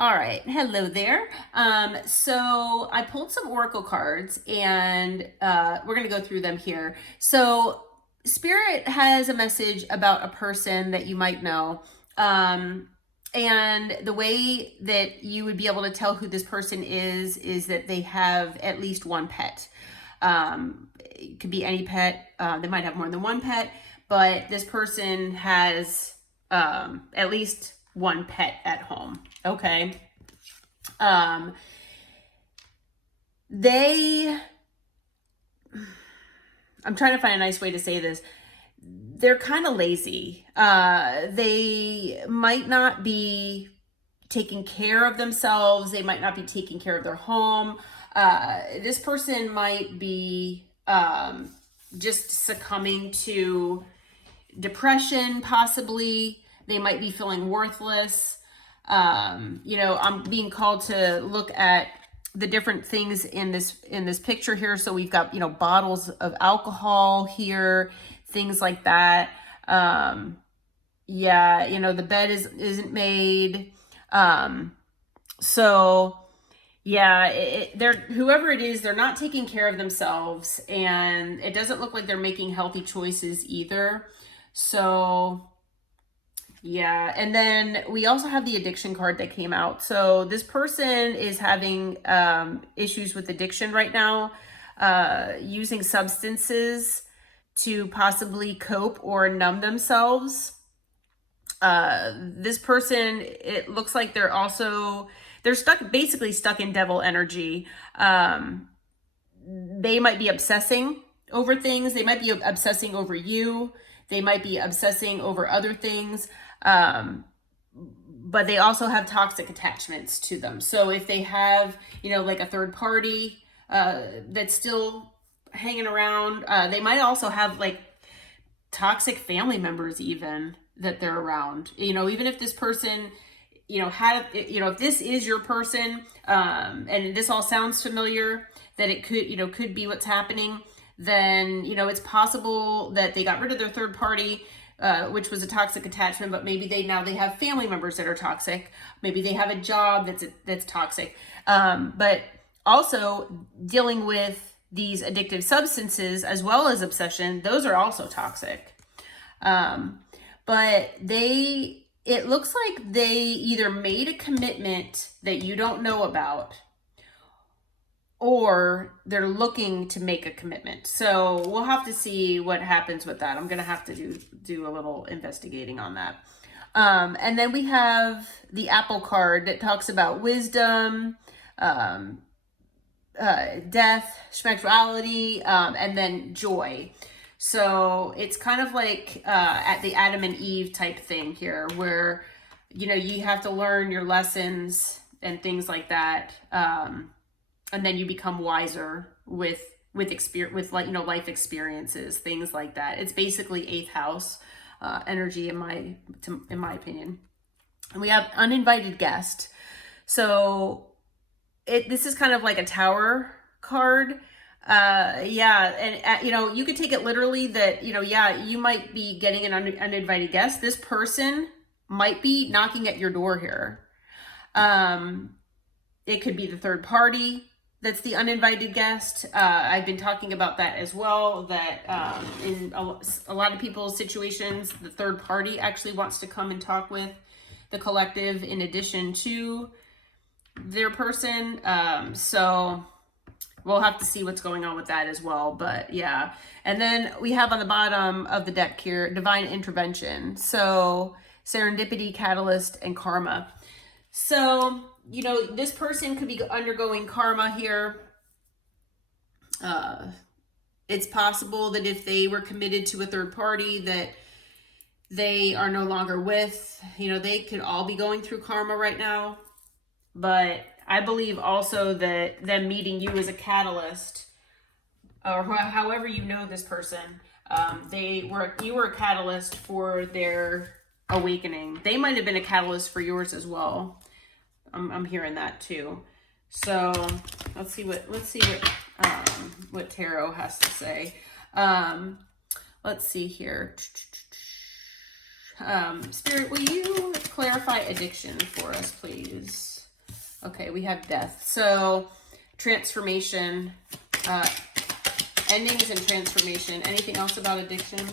All right, hello there. So I pulled some oracle cards, and we're gonna go through them here. So Spirit has a message about a person that you might know, and the way that you would be able to tell who this person is that they have at least one pet. It could be any pet. They might have more than one pet, but this person has at least one pet at home. Okay. Um, they, I'm trying to find a nice way to say this. They're kind of lazy. They might not be taking care of themselves. They might not be taking care of their home. This person might be just succumbing to depression, possibly. They might be feeling worthless. I'm being called to look at the different things in this picture here. So we've got, bottles of alcohol here, things like that. The bed isn't made. So yeah, they're, whoever it is, they're not taking care of themselves, and it doesn't look like they're making healthy choices either. So yeah, and then we also have the addiction card that came out. So this person is having issues with addiction right now, using substances to possibly cope or numb themselves. This person, it looks like they're basically stuck in devil energy. They might be obsessing over things. They might be obsessing over you. They might be obsessing over other things. But they also have toxic attachments to them. So if they have, like a third party that's still hanging around, they might also have like toxic family members even that they're around. Even if this person, if this is your person, and this all sounds familiar, that it could be what's happening, then, it's possible that they got rid of their third party, which was a toxic attachment, but maybe they have family members that are toxic. Maybe they have a job that's toxic. But also dealing with these addictive substances as well as obsession, those are also toxic. But it looks like they either made a commitment that you don't know about, or they're looking to make a commitment. So we'll have to see what happens with that. I'm going to have to do a little investigating on that. And then we have the Apple card that talks about wisdom, death, spirituality, and then joy. So it's kind of like at the Adam and Eve type thing here, where, you have to learn your lessons and things like that. And then you become wiser with experience, with life experiences, things like that. It's basically eighth house energy in my opinion. And we have uninvited guest. So this is kind of like a tower card. And you could take it literally that, you might be getting an uninvited guest. This person might be knocking at your door here. It could be the third party that's the uninvited guest. I've been talking about that as well, that in a lot of people's situations, the third party actually wants to come and talk with the collective in addition to their person. So we'll have to see what's going on with that as well. But yeah. And then we have on the bottom of the deck here, divine intervention. So serendipity, catalyst, and karma. So, this person could be undergoing karma here. It's possible that if they were committed to a third party that they are no longer with, they could all be going through karma right now. But I believe also that them meeting you as a catalyst, or however you know this person, you were a catalyst for their awakening. They might have been a catalyst for yours as well. I'm hearing that too. So let's see what tarot has to say. Let's see here. Spirit, will you clarify addiction for us, please? Okay, we have death. So transformation, endings and transformation. Anything else about addiction?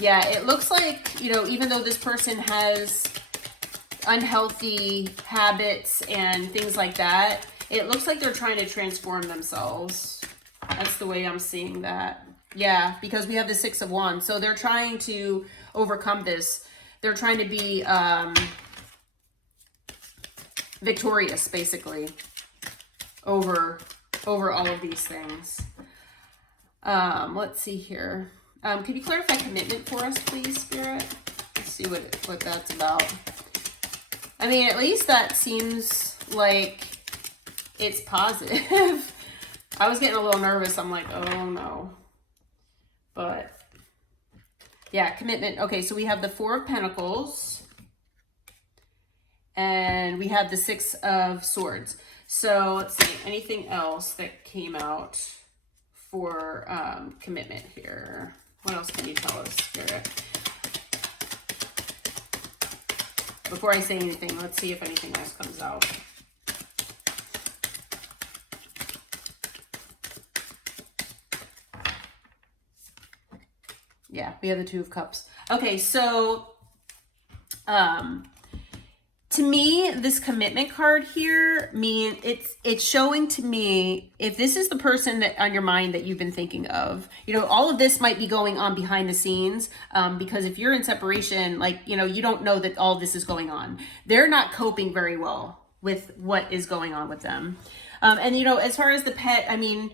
Yeah, it looks like, you know, even though this person has unhealthy habits and things like that, it looks like they're trying to transform themselves. That's the way I'm seeing that. Yeah, because we have the Six of Wands. So they're trying to overcome this. They're trying to be victorious, basically, over all of these things. Let's see here. Could you clarify commitment for us, please, Spirit? Let's see what that's about. I mean, at least that seems like it's positive. I was getting a little nervous. I'm like, oh no. But yeah, commitment. Okay, so we have the Four of Pentacles and we have the Six of Swords. So let's see, anything else that came out for commitment here? What else can you tell us, Spirit? Before I say anything, let's see if anything else comes out. Yeah, we have the Two of Cups. Okay, so to me, this commitment card here it's showing to me, if this is the person that on your mind that you've been thinking of, you know, all of this might be going on behind the scenes, because if you're in separation, like, you know, you don't know that all this is going on. They're not coping very well with what is going on with them. And, you know, as far as the pet, I mean,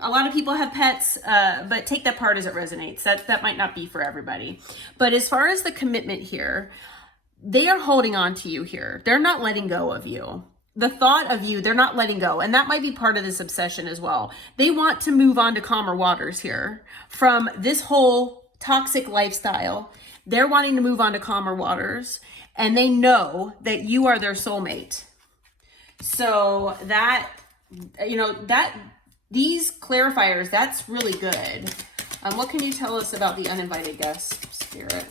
a lot of people have pets, but take that part as it resonates. That might not be for everybody. But as far as the commitment here, they are holding on to you here. They're not letting go of you. The thought of you, they're not letting go. And that might be part of this obsession as well. They want to move on to calmer waters here from this whole toxic lifestyle. They're wanting to move on to calmer waters, and they know that you are their soulmate. So that, you know, that these clarifiers, that's really good. What can you tell us about the uninvited guest, Spirit?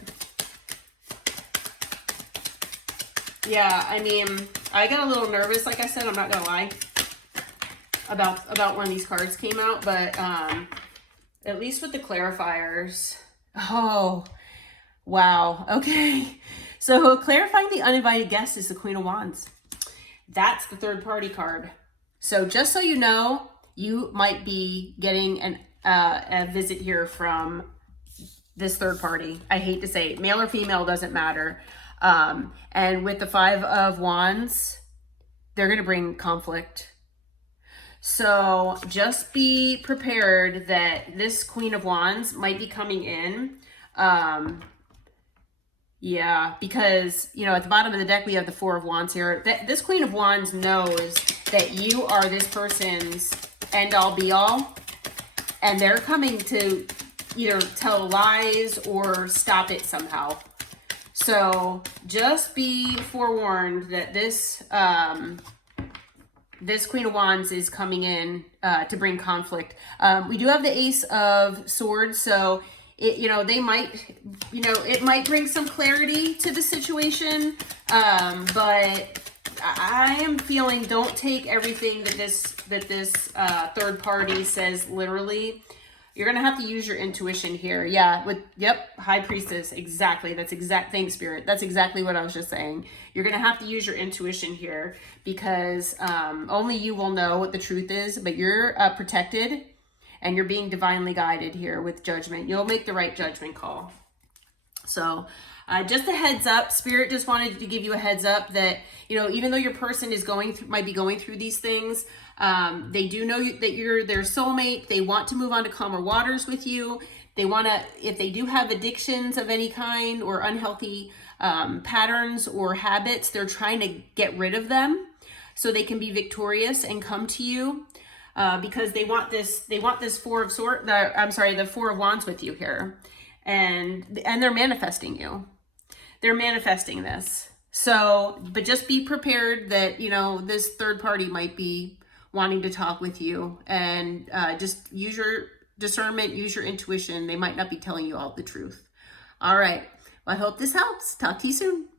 Yeah, I mean, I got a little nervous, like I said, I'm not gonna lie, about when these cards came out, but at least with the clarifiers. Oh, wow. Okay. So clarifying the uninvited guest is the Queen of Wands. That's the third party card. So just so you know, you might be getting a visit here from this third party. I hate to say it, male or female, doesn't matter. And with the Five of Wands, they're going to bring conflict. So just be prepared that this Queen of Wands might be coming in. Yeah, because, you know, at the bottom of the deck, we have the Four of Wands here. This Queen of Wands knows that you are this person's end all be all, and they're coming to either tell lies or stop it somehow. So just be forewarned that this this Queen of Wands is coming in to bring conflict. We do have the Ace of Swords, so it, you know, they might, you know, it might bring some clarity to the situation, but I am feeling, don't take everything that this third party says literally. You're going to have to use your intuition here. Yeah, yep, High Priestess, exactly. Thanks, Spirit. That's exactly what I was just saying. You're going to have to use your intuition here because only you will know what the truth is, but you're protected and you're being divinely guided here with judgment. You'll make the right judgment call. So just a heads up, Spirit just wanted to give you a heads up that, you know, even though your person is might be going through these things, they do know that you're their soulmate. They want to move on to calmer waters with you. They want to, if they do have addictions of any kind or unhealthy patterns or habits, they're trying to get rid of them so they can be victorious and come to you because they want this the Four of Wands with you here. And they're manifesting you. They're manifesting this. So, but just be prepared that, you know, this third party might be wanting to talk with you, and just use your discernment, use your intuition. They might not be telling you all the truth. All right. Well, I hope this helps. Talk to you soon.